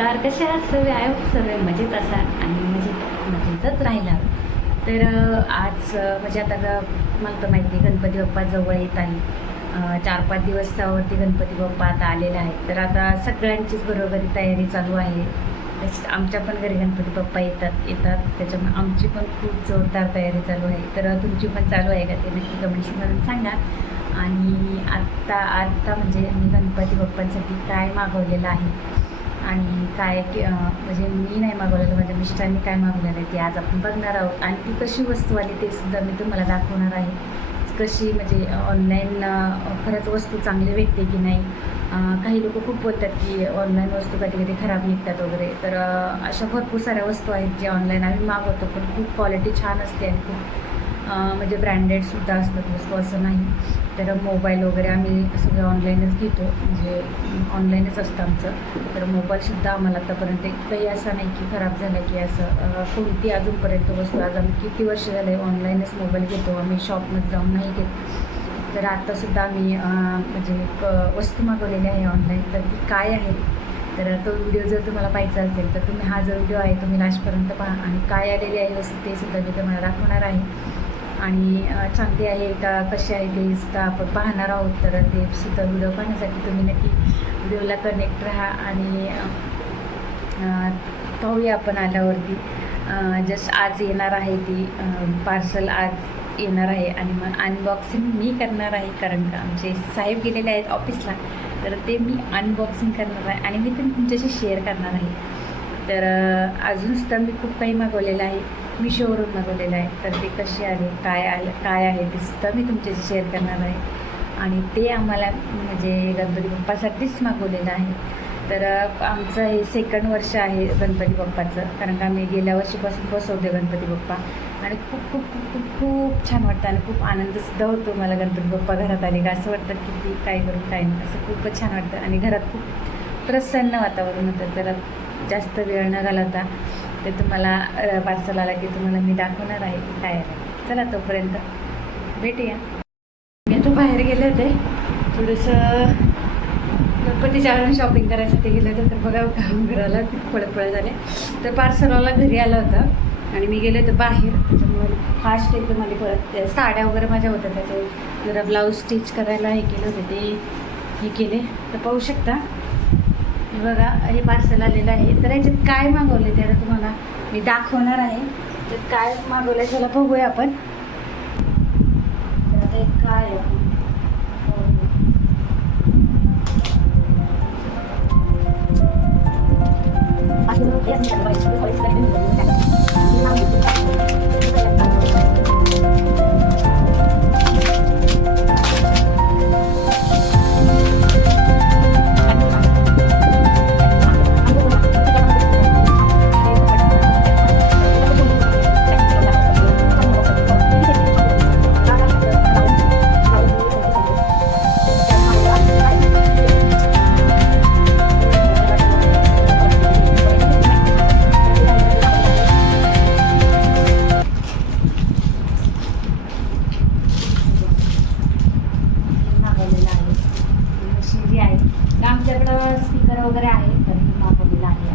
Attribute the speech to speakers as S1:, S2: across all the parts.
S1: नमस्कार कसे आहात सगळे आहे? सर्व मजेत असा आणि मजेत मजेतच राहिला तर आज म्हणजे आता ग- मला तर माहिती आहे गणपती बाप्पा जवळ येत आहे. चार पाच दिवसावरती गणपती बाप्पा आता आलेला आहे तर आता सगळ्यांचीच बरोबरी तयारी चालू आहे. आमच्या पण घरी गणपती बाप्पा येतात येतात. त्याच्यामुळे आमची पण खूप जोरदार तयारी चालू आहे. तर तुमची पण चालू आहे का ते नक्की कमेंट्समधून सांगा. आणि आत्ता आत्ता म्हणजे आम्ही गणपती बाप्पांसाठी काय मागवलेलं आहे? आणि काय की म्हणजे मी नाही मागवलेलं माझ्या मिस्टरांनी काय मागवलेलं आहे ते आज आपण बघणार आहोत. आणि ती कशी वस्तू आली ते सुद्धा मी तुम्हाला दाखवणार आहे. कशी म्हणजे ऑनलाईन खरंच वस्तू चांगली भेटते की नाही? काही लोक खूप बोलतात की ऑनलाईन वस्तू कधी कधी खराब निघतात वगैरे. तर अशा भरपूर साऱ्या वस्तू आहेत ज्या ऑनलाईन आम्ही मागवतो पण खूप क्वालिटी छान असते आणि खूप म्हणजे ब्रँडेडसुद्धा असतात वस्तू असं नाही. तर मोबाईल वगैरे आम्ही सगळं ऑनलाईनच घेतो. म्हणजे ऑनलाईनच असतं आमचं. तर मोबाईलसुद्धा आम्हाला आतापर्यंत काही असा नाही की खराब झाला की असं कोणती अजूनपर्यंत वस्तू आज आम्ही किती वर्ष झाले ऑनलाईनच मोबाईल घेतो. आम्ही शॉपमध्ये जाऊन नाही घेत. तर आत्तासुद्धा आम्ही म्हणजे एक वस्तू मागवलेली आहे ऑनलाईन तर ती काय आहे? तर तो व्हिडिओ जर तुम्हाला पाहायचा असेल तर तुम्ही हा जो व्हिडिओ आहे तुम्ही लास्टपर्यंत पहा. आणि काय आलेली आहे वस्तू ते सुद्धा मी तुम्हाला दाखवणार आहे. आणि चांगली आहे का कशी आहे ते सुद्धा आपण पाहणार आहोत. तर ते सुद्धा व्हिडिओ पाहण्यासाठी तुम्ही नक्की व्हिडिओला कनेक्ट राहा आणि पाहूया आपण आल्यावरती. जस्ट आज येणार आहे ती पार्सल आज येणार आहे आणि मग अनबॉक्सिंग मी करणार आहे कारण का आमचे साहेब गेलेले आहेत ऑफिसला तर ते मी अनबॉक्सिंग करणार आहे आणि मी पण तुमच्याशी शेअर करणार आहे. तर अजूनसुद्धा मी खूप काही मागवलेलं आहे. मिशोवरून मागवलेलं आहे. तर ते कसे आले काय आले काय आहे ते सुद्धा मी तुमच्याशी शेअर करणार आहे. आणि ते आम्हाला म्हणजे गणपती बाप्पासाठीच मागवलेलं आहे. तर आमचं हे सेकंड वर्ष आहे गणपती बाप्पाचं. कारण का आम्ही गेल्या वर्षीपासून बसवते गणपती बाप्पा. आणि खूप खूप खूप खूप खूप छान वाटतं आणि खूप आनंदसुद्धा होतो मला गणपती बाप्पा घरात आले. का असं वाटतं की ती काय करू काय नाही. असं खूपच छान वाटतं. आणि घरात खूप प्रसन्न वातावरण होतं. त्याला जास्त वेळ न घालवता ते तुम्हाला पार्सल आला की तुम्हाला मी दाखवणार आहे की काय आहे चला तोपर्यंत भेटूया. मी आता बाहेर गेले होते. थोडंसं गणपतीच्या वेळेला शॉपिंग करायसाठी गेले होते तर बघा काम घराला खूप पळत पळत झाले. तर पार्सलवाला घरी आला होता आणि मी गेले होते बाहेर. त्याच्यामुळे फास्ट एकदम आली परत साड्या वगैरे माझ्या होत्या त्याचे जरा ब्लाऊज स्टिच करायला हे केलं होते ते हे केले. तर पाहू शकता बघा हे पार्सल आलेलं आहे. तर याच्यात काय मागवले त्याला तुम्हाला मी दाखवणार आहे. तर काय मागवलं आहे त्याला बघूया आपण. आहे तर मी मागवलेलं आहे.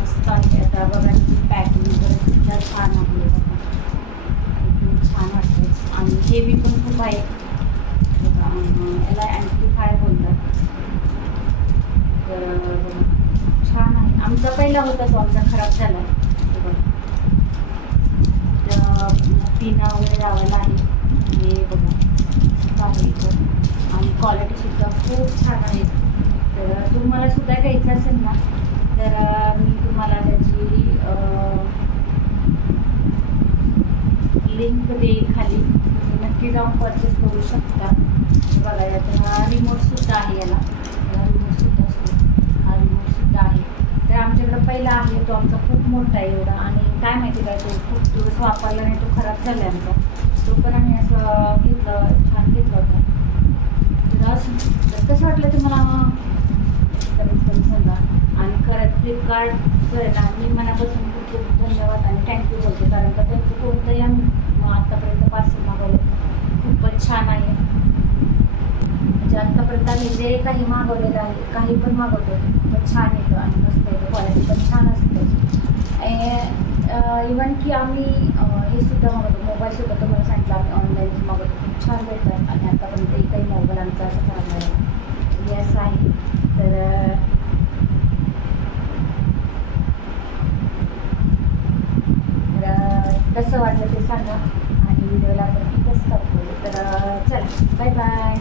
S1: मस्त आहे आता बघा पॅकिंग वगैरे सुद्धा छान आहे. बघा एकदम छान वाटते आणि हे पण खूप आहे. बघा, याला अँटीफाय बोलतात. तर छान आहे. आमचा पहिला होता तो आमचा खराब झाला. बघा. तर पिना वगैरे लावायला आहे. हे बघा. आहे. आणि क्वालिटी सुद्धा खूप छान आहे. तर तुम्हाला सुद्धा घ्यायचं असेल ना तर मी तुम्हाला त्याची लिंक देईल खाली. तुम्ही नक्की जाऊन परचेस करू शकता. बघा याचा हा रिमोटसुद्धा आहे याला. रिमोटसुद्धा असतो. हा रिमोटसुद्धा आहे. तर आमच्याकडं पहिला आहे तो आमचा खूप मोठा आहे एवढा. आणि काय माहिती काय तो खूप दिवस वापरला नाही तो खराब झाला आहे आमचा. तो पण आम्ही असं घेतलं छान घेतलं होतं. तर असं तर कसं वाटलं तुम्हाला? कमीत कमी सांगा आणि खरंच फ्लिपकार्ट आहे ना मी मनापासून खूप खूप धन्यवाद आणि थँक्यू बोलते. कारण का त्यांचं कोणतंही आम्ही आत्तापर्यंत पार्सल मागवलं. खूपच छान आहे. म्हणजे आत्तापर्यंत आम्ही जे काही मागवलेलं आहे काही पण मागवतो पण छान येतं आणि मस्त येतं क्वालिटी पण छान असते. इवन की आम्ही हे सुद्धा मागवतो. मोबाईलसुद्धा तुम्हाला सांगितलं आम्ही ऑनलाईन मागवतो. खूप छान भेटतं आणि आतापर्यंत एकही मोबाईल आमचा असं खराब नाही हे असं आहे तर अं, तर अं, कसं वाटलं ते सांगा. आणि व्हिडिओला आपण इथंच स्टॉप तर चल चला बाय बाय